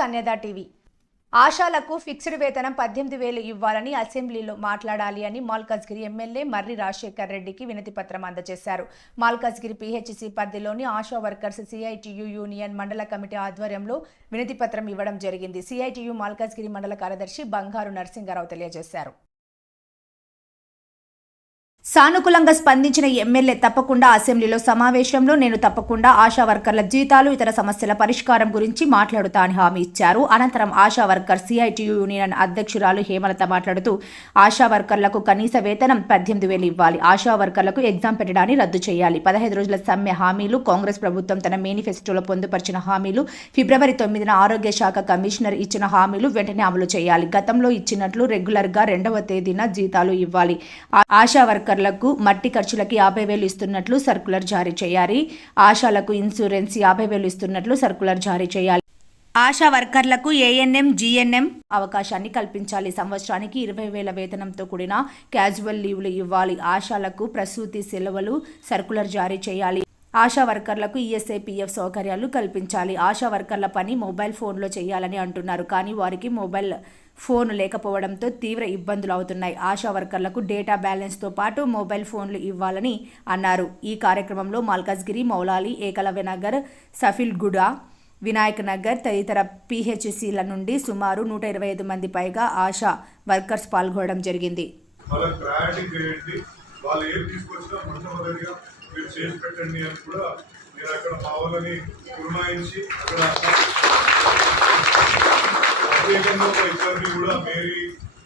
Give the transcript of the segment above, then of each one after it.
సన్యదా TV. ఆశాలకు fixed వేతనం 18,000 ఇవ్వాలని అసెంబ్లీలో మాట్లాడాలి అని మల్కాజ్గిరి ఎమ్మెల్యే మర్రి రాజశేఖర్ రెడ్డికి వినతి పత్రం అందజేశారు. మల్కాజ్గిరి PHC పరిధిలోని ఆశా వర్కర్స్ CITU యూనియన్ మండల కమిటీ ఆధ్వర్యంలో వినతి పత్రం ఇవ్వడం జరిగింది. CITU మల్కాజ్గిరి మండల కార్యదర్శి బంగారు నరసింగారావు తెలియజేశారు. సానుకూలంగా స్పందించిన ఎమ్మెల్యే తప్పకుండా అసెంబ్లీలో సమావేశంలో నేను తప్పకుండా ఆశా వర్కర్ల జీతాలు ఇతర సమస్యల పరిష్కారం గురించి మాట్లాడుతా అని హామీ ఇచ్చారు. అనంతరం ఆశా వర్కర్ CITU యూనియన్ అధ్యక్షురాలు హేమలత మాట్లాడుతూ ఆశా వర్కర్లకు కనీస వేతనం 18,000 ఇవ్వాలి, ఆశా వర్కర్లకు ఎగ్జామ్ పెట్టడాన్ని రద్దు చేయాలి, 15 రోజుల సమ్మె హామీలు, కాంగ్రెస్ ప్రభుత్వం తన మేనిఫెస్టోలో పొందుపరిచిన హామీలు, ఫిబ్రవరి 9న ఆరోగ్య శాఖ కమిషనర్ ఇచ్చిన హామీలు వెంటనే అమలు చేయాలి, గతంలో ఇచ్చినట్లు రెగ్యులర్గా 2వ తేదీన జీతాలు ఇవ్వాలి, ఆశా వర్కర్లకు మట్టి ఖర్చులకి 50,000 ఇస్తున్నట్లు సర్కులర్ జారీ చేయాలి, ఆశాలకు ఇన్సూరెన్స్ 50,000 ఇస్తున్నట్లు సర్కులర్ జారీ చేయాలి, ఆశా వర్కర్లకు ANM GNM అవకాశాన్ని కల్పించాలి, సంవత్సరానికి 20,000 వేతనంతో కూడిన క్యాజువల్ లీవ్లు ఇవ్వాలి, ఆశాలకు ప్రసూతి సెలవులు సర్కులర్ జారీ చేయాలి, ఆశా వర్కర్లకు ESI PF సౌకర్యాలు కల్పించాలి, ఆశా వర్కర్ల పని మొబైల్ ఫోన్లో చేయాలని అంటున్నారు, కానీ వారికి మొబైల్ ఫోన్ లేకపోవడంతో తీవ్ర ఇబ్బందులు అవుతున్నాయి, ఆశా వర్కర్లకు డేటా బ్యాలెన్స్తో పాటు మొబైల్ ఫోన్లు ఇవ్వాలని అన్నారు. ఈ కార్యక్రమంలో మల్కాజ్గిరి, మౌలాలి, ఏకలవ్య నగర్, సఫిల్గూడ, వినాయక్ నగర్ తదితర PHCల నుండి సుమారు 125 మంది పైగా ఆశా వర్కర్స్ పాల్గొనడం జరిగింది. మీరు చేసి పెట్టండి అని కూడా మీరు అక్కడ మా వాళ్ళని పురమాయించి అక్కడ ప్రత్యేకంగా ఒక ఇద్దరిని కూడా మేరీ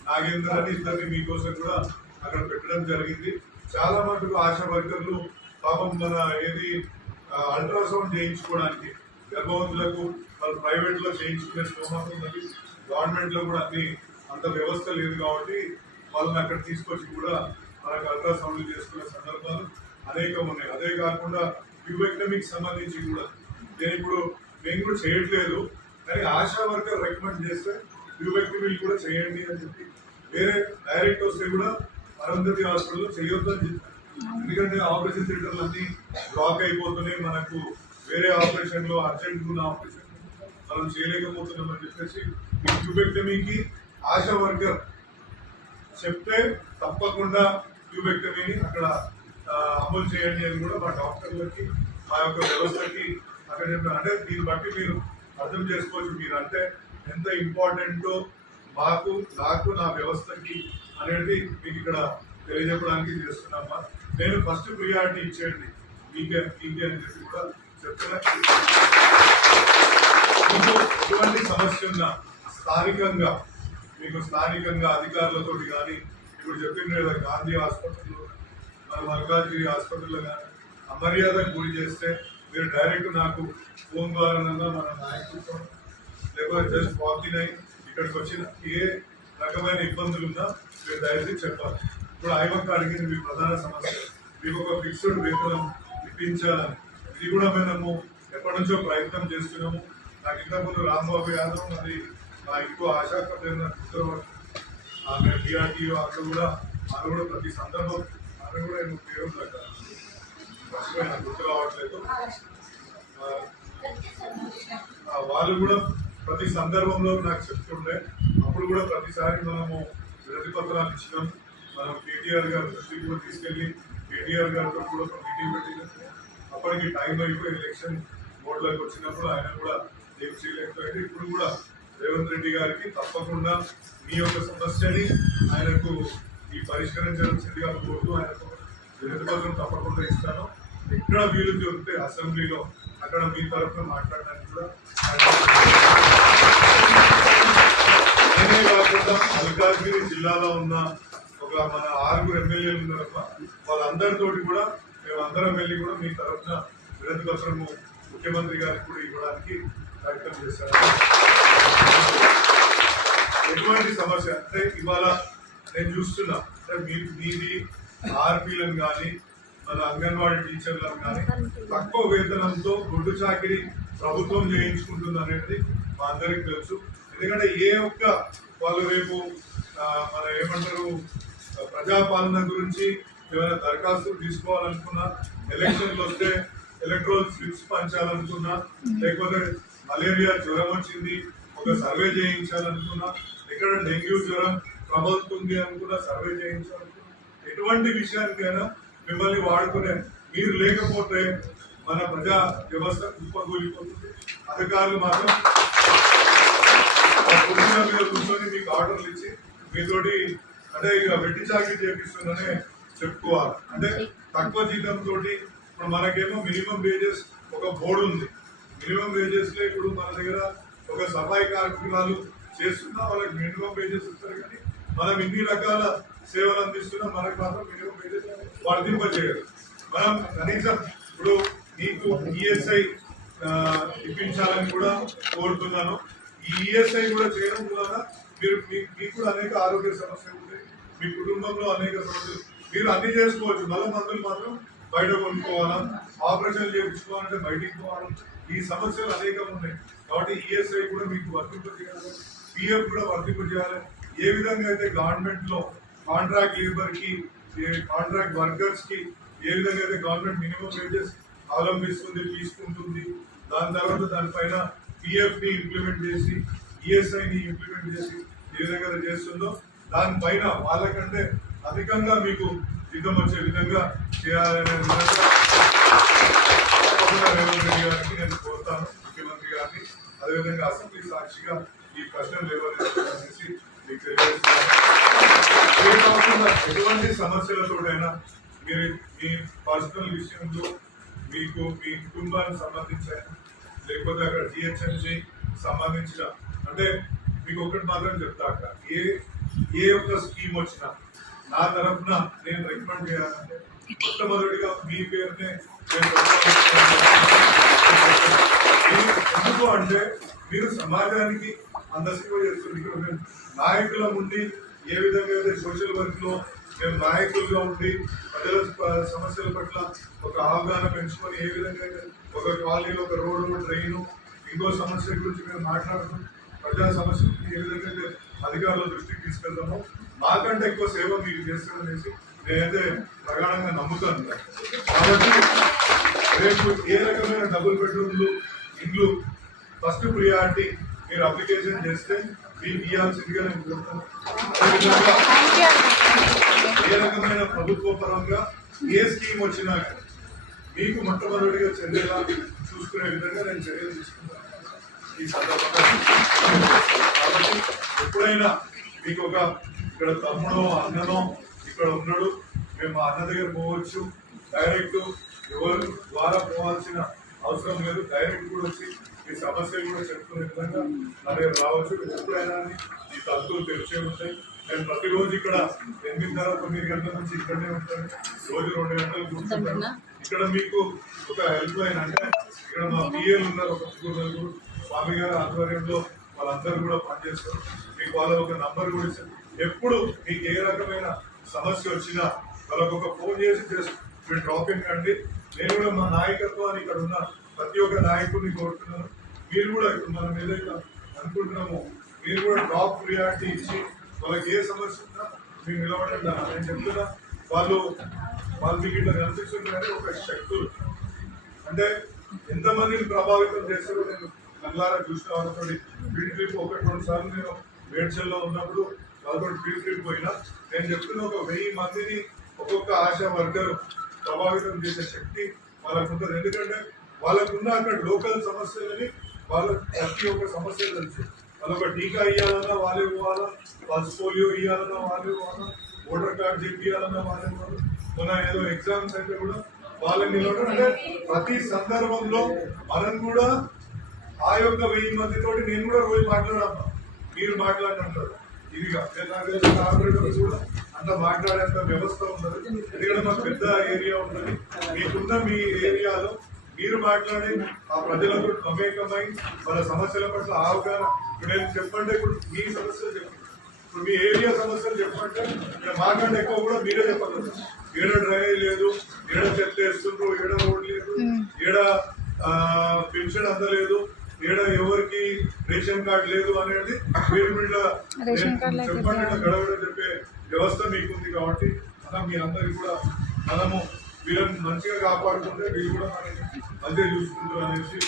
నాగేంద్ర అని ఇద్దరిని మీకోసం కూడా అక్కడ పెట్టడం జరిగింది. చాలా మటుకు ఆశా వర్కర్లు పాపం మన అల్ట్రాసౌండ్ చేయించుకోవడానికి గర్భవతులకు వాళ్ళు ప్రైవేట్లో చేయించుకునే స్తోమత ఉన్నది, గవర్నమెంట్లో కూడా అంత వ్యవస్థ లేదు కాబట్టి వాళ్ళని అక్కడ తీసుకొచ్చి కూడా మనకు అల్ట్రాసౌండ్లు చేసుకునే సందర్భాలు అనేకం ఉన్నాయి. అదే కాకుండా ట్యూబెక్టమీకి సంబంధించి కూడా నేను ఇప్పుడు మేము కూడా చేయట్లేదు, కానీ ఆశా వర్కర్ రికమెండ్ చేస్తే ట్యూబెక్టమీలు కూడా చేయండి అని చెప్పి వేరే డైరెక్ట్ వస్తే కూడా అరుంధతి హాస్పిటల్లో చేయొద్దని చెప్పారు. ఎందుకంటే ఆపరేషన్ థియేటర్లు అన్నీ బ్లాక్ అయిపోతున్నాయి, మనకు వేరే ఆపరేషన్లో అర్జెంట్ ఉన్న ఆపరేషన్ మనం చేయలేకపోతున్నామని చెప్పేసి ఈ ట్యూబెక్టమీకి ఆశా వర్కర్ చెప్తే తప్పకుండా ట్యూబెక్టమీని అక్కడ అమలు చేయండి అని కూడా మా డాక్టర్లకి మా యొక్క వ్యవస్థకి అక్కడ చెప్పారు. అంటే దీన్ని బట్టి మీరు అర్థం చేసుకోవచ్చు మీరు అంటే ఎంత ఇంపార్టెంటో నాకు నా వ్యవస్థకి అనేది మీకు ఇక్కడ తెలియజెప్పడానికి చేస్తున్నామా. నేను ఫస్ట్ ప్రియారిటీ ఇచ్చేయండి మీకే అని చెప్పి కూడా చెప్తున్నా. మీకు ఎటువంటి సమస్య ఉన్నా స్థానికంగా అధికారులతోటి కానీ ఇప్పుడు చెప్పిన లేదా గాంధీ హాస్పిటల్లో మల్కాజ్గిరి హాస్పిటల్లో కానీ అమర్యాదకు గురి చేస్తే మీరు డైరెక్ట్ నాకు ఫోన్ ద్వారా మన నాయకులతో లేకపోతే జస్ట్ వాకింగ్ అయి ఇక్కడికి వచ్చిన ఏ రకమైన ఇబ్బందులు ఉన్నా మీరు దయచేసి చెప్పాలి. ఇప్పుడు ఐవక్ అడిగింది మీ ప్రధాన సమస్య, మీకు ఒక ఫిక్స్డ్ వేతనం ఇప్పించాలని. ఇది కూడా మేము ఎప్పటి నుంచో ప్రయత్నం చేస్తున్నాము. నాకు ఇంతకుముందు రాంబాబు యాదవ్ అది నా ఇంకో ఆశాకరమైన ఆమె BRTO అక్కడ కూడా ఆమె కూడా ప్రతి సందర్భం ఆమె కూడా ఏమో పేరు మర్చిపోయినా గుర్తు రావట్లేదు. వాళ్ళు కూడా ప్రతి సందర్భంలో నాకు చెప్తుండే, అప్పుడు కూడా ప్రతిసారి మనము వినతి పత్రాలు ఇచ్చినాం. మనం KTR గారి దృష్టికి కూడా తీసుకెళ్ళి KTR గారితో కూడా ఒక మీటింగ్ పెట్టినప్పుడు అప్పటికి టైం అయిపోయి ఎలక్షన్ బోర్డులోకి వచ్చినప్పుడు ఆయన కూడా ఏం చేయలేకపోయింది. ఇప్పుడు కూడా రేవంత్ రెడ్డి గారికి తప్పకుండా మీ యొక్క సమస్యని ఆయనకు ఈ పరిష్కరించాల్సిందిగా కోరుతూ ఆయనకు వినతి పత్రం తప్పకుండా ఇస్తాను. ఎక్కడ వీలు దొరికితే అసెంబ్లీలో అక్కడ మీ తరఫున మాట్లాడడానికి కూడా నేనే కాకుండా మల్కాజ్గిరి జిల్లాలో ఉన్న ఒక మన 6 ఎమ్మెల్యేలు ఉన్నారమ్మా, వాళ్ళందరితోటి కూడా మేము అందరం వెళ్ళి కూడా మీ తరఫున వినతి పత్రము ముఖ్యమంత్రి గారికి కూడా ఇవ్వడానికి ప్రయత్నం చేశారు. ఎటువంటి సమస్య అంటే ఇవాళ నేను చూస్తున్నా అంటే మీది RPలను కానీ మన అంగన్వాడీ టీచర్లను కానీ తక్కువ వేతనంతో గొడ్డు చాకిరి ప్రభుత్వం చేయించుకుంటుంది అనేది మా అందరికి తెలుసు. ఎందుకంటే ఏ ఒక్క వాళ్ళు రేపు మన ఏమంటారు ప్రజాపాలన గురించి ఏమైనా దరఖాస్తులు తీసుకోవాలనుకున్నా, ఎలక్షన్లు వస్తే ఎలక్ట్రల్ స్లిప్స్ పంచాలనుకున్నా, లేకపోతే మలేరియా జ్వరం వచ్చింది, ఒక సర్వే చేయించాలనుకున్నా, ఎక్కడ డెంగ్యూ జ్వరం ప్రబలుతుంది అనుకున్నా సర్వే చేయించాలనుకున్నా, ఎటువంటి విషయానికైనా మిమ్మల్ని వాడుకునే మీరు లేకపోతే మన ప్రజా వ్యవస్థ కుప్పకూలిపోతుంది. అధికారులు మాత్రం కుర్చీల మీద కూర్చొని మీకు ఆర్డర్లు ఇచ్చి మీతోటి అంటే ఇక వెట్టి చాకరీ చేపిస్తుందనే చెప్పుకోవాలి. అంటే తక్కువ జీతంతో ఇప్పుడు మనకేమో మినిమం వేజెస్ ఒక బోర్డు ఉంది. మినిమం వేజెస్ లో ఇప్పుడు మన దగ్గర ఒక సఫాయి కార్యక్రమాలు చేస్తున్నా వాళ్ళకి మినిమం వేజెస్ ఇస్తారు, కానీ మనం ఇన్ని రకాల సేవలు అందిస్తున్నా మనకు మాత్రం మినిమం వేజెస్ వర్తింపజేయాలి. మనం కనీసం ఇప్పుడు మీకు ఈఎస్ఐ ఇప్పించాలని కూడా కోరుతున్నాను. ఈ ఈఎస్ఐ కూడా చేయడం ద్వారా మీకు కూడా అనేక ఆరోగ్య సమస్యలు ఉంటాయి, మీ కుటుంబంలో అనేక సమస్యలు మీరు అన్ని చేసుకోవచ్చు. మళ్ళీ మందులు మాత్రం బయట కొనుక్కోవాలా, ఆపరేషన్ చేయించుకోవాలంటే బయటికి పోవాలి. ఈ సమస్యలు అనేకం ఉన్నాయి కాబట్టి ఈఎస్ఐ కూడా మీకు వర్తింపజేయాలి, పిఎఫ్ కూడా వర్తింపజేయాలి. ఏ విధంగా అయితే గవర్నమెంట్ లో కాంట్రాక్ట్ లేబర్ కి, కాంట్రాక్ట్ వర్కర్స్ కి ఏ విధంగా అయితే గవర్నమెంట్ మినిమం వేజెస్ అవలంబిస్తుంది, తీసుకుంటుంది, దాని తర్వాత దానిపైన పిఎఫ్ ని ఇంప్లిమెంట్ చేసి ఈఎస్ఐని ఇంప్లిమెంట్ చేసి ఏ విధంగా చేస్తుందో దానిపైన వాళ్ళకంటే అధికంగా మీకు జీతం వచ్చే విధంగా చేయాలనే విధంగా రేవంత్ రెడ్డి గారికి నేను కోరుతాను, ముఖ్యమంత్రి గారిని. అదేవిధంగా అసెంబ్లీ సాక్షిగా ఈ ప్రశ్నలు లేవనేసి మీకు తెలియజేస్తున్నాను. ఎటువంటి సమస్యలతోటైనా మీరు మీ పర్సనల్ విషయంలో మీకు మీ కుటుంబానికి సంబంధించిన లేకపోతే అక్కడ జిహెచ్ఎంసీ సంబంధించిన అంటే మీకు ఒకటి మాత్రం చెప్తా, అక్కడ ఏ ఒక్క స్కీమ్ వచ్చినా నా తరఫున నేను రికమెండ్ చేయాలంటే మొట్టమొదటిగా మీ పేరునే ఎందుకు అంటే మీరు సమాజానికి అందసేవ చేస్తున్నారు. మేము నాయకుల ఉండి ఏ విధంగా అయితే సోషల్ వర్క్ లో మేము నాయకులుగా ఉండి ప్రజల సమస్యల పట్ల ఒక అవగాహన పెంచుకొని ఏ విధంగా అయితే ఒక కాలనీలో ఒక రోడ్డు ట్రైను ఇంకో సమస్య గురించి మేము మాట్లాడుతూ ప్రజా సమస్యలు ఏ విధంగా అయితే అధికారుల దృష్టికి తీసుకెళ్తామో మాకంటే ఎక్కువ సేవ మీరు చేస్తారనేసి నేనైతే ప్రగాఢంగా నమ్ముతాను. కాబట్టి రేపు ఏ రకమైన డబుల్ బెడ్రూమ్లు ఇండ్లు ఫస్ట్ ప్రియారిటీ మీరు అప్లికేషన్ చేస్తే మీకు ఇవ్వాల్సిందిగా నేను కోరుతాను. అదేవిధంగా ఏ రకమైన ప్రభుత్వ పరంగా ఏ స్కీమ్ వచ్చినా మీకు మొట్టమొదటిగా చెందేలా చూసుకునే విధంగా నేను చర్యలు తీసుకుంటాను ఈ సందర్భంగా. కాబట్టి ఎప్పుడైనా మీకు ఒక ఇక్కడ తమ్ముడో అన్ననో ఇక్కడ ఉన్నాడు, మేము అన్న దగ్గర పోవచ్చు, డైరెక్ట్ ఎవరు ద్వారా పోవాల్సిన అవసరం లేదు, డైరెక్ట్ కూడా వచ్చి మీ సమస్యలు కూడా చెప్పుకునే విధంగా నా దగ్గర రావచ్చు. ఎప్పుడైనా ఈ తలుపులు తెరిచే ఉంటాయి. నేను ప్రతిరోజు ఇక్కడ 8:30-9 గంటల నుంచి ఇక్కడనే ఉంటాను, రోజు 2 గంటలు కూర్చుంటాను. ఇక్కడ మీకు ఒక హెల్ప్ లైన్ అంటే ఇక్కడ మా పిఏలు ఉన్నారు, ఒక 3 స్వామి గారి ఆధ్వర్యంలో వాళ్ళందరూ కూడా పనిచేస్తారు. మీకు వాళ్ళ ఒక నంబర్ కూడా ఇస్తారు. ఎప్పుడు మీకు ఏ రకమైన సమస్య వచ్చినా వాళ్ళకు ఒక ఫోన్ చేసి మీరు డ్రాప్ ఇన్ కండి. నేను కూడా మా నాయకత్వాన్ని ఇక్కడ ఉన్న ప్రతి ఒక్క నాయకుడిని కోరుతున్నాను. మీరు కూడా ఇప్పుడు మనం ఏదైతే అనుకుంటున్నామో మీరు కూడా టాప్ ప్రియారిటీ ఇచ్చి వాళ్ళకి ఏ సమస్య ఉన్నా మీరు నిలబడండి. నేను చెప్తున్నా వాళ్ళు మీకు ఇట్లా కనిపిస్తున్నారని ఒక శక్తులు అంటే ఎంతమందిని ప్రభావితం చేస్తారో నేను కళ్ళారా చూసిన వాళ్ళతో ఫీల్డ్ ట్రిప్ 1-2 సార్లు నేను మేడ్చల్లో ఉన్నప్పుడు వాళ్ళతో ఫీల్డ్ ట్రిప్ పోయినా నేను చెప్తున్న ఒక 1000 మందిని ఒక్కొక్క ఆశా వర్కర్ ప్రభావితం చేసే శక్తి వాళ్ళకు ఉంటుంది. ఎందుకంటే వాళ్ళకున్న అక్కడ లోకల్ సమస్యలని వాళ్ళకి ప్రతి ఒక్క సమస్య తెలుసు. వాళ్ళొక టీకా ఇవ్వాలన్నా వాళ్ళే ఇవ్వాలా, పల్స్ పోలియో ఇవ్వాలన్నా వాళ్ళే ఇవ్వాలా, ఓటర్ కార్డు చెప్పియాలన్నా వాళ్ళే ఇవ్వాలి. మన ఏదో ఎగ్జామ్స్ అయితే కూడా వాళ్ళని నిలవడం అంటే ప్రతి సందర్భంలో మనం కూడా ఆ యొక్క 1000 మందితో నేను కూడా రోజు మాట్లాడాను, మీరు మాట్లాడినంటారు. ఇదిగా కార్పొరేటర్స్ కూడా అంత మాట్లాడేంత వ్యవస్థ ఉండదు. ఎందుకంటే మాకు పెద్ద ఏరియా ఉంటుంది. మీకున్న మీ ఏరియాలో మీరు మాట్లాడి ఆ ప్రజలతో మమేకమై వాళ్ళ సమస్యల పట్ల అవగాహన ఇప్పుడు నేను చెప్పంటే ఇప్పుడు మీ సమస్యలు చెప్పండి, ఇప్పుడు మీ ఏరియా సమస్యలు చెప్పంటే మాకంటే ఎక్కువ కూడా మీరే చెప్పగలరు. ఏడ డ్రైనేజ్ లేదు, ఏడ చెత్త వేస్తుండ్రు, ఏడ రోడ్ లేదు, ఏడ పెన్షన్ అందలేదు, ఏడ ఎవరికి రేషన్ కార్డు లేదు అనేది మీరు చెప్పండి గడవడం చెప్పే వ్యవస్థ మీకుంది. కాబట్టి మనం మీ అందరికి కూడా మనము వీళ్ళని మంచిగా కాపాడుకుంటే వీళ్ళు కూడా మనకి మంచిగా చూసుకుంటారు అనేసి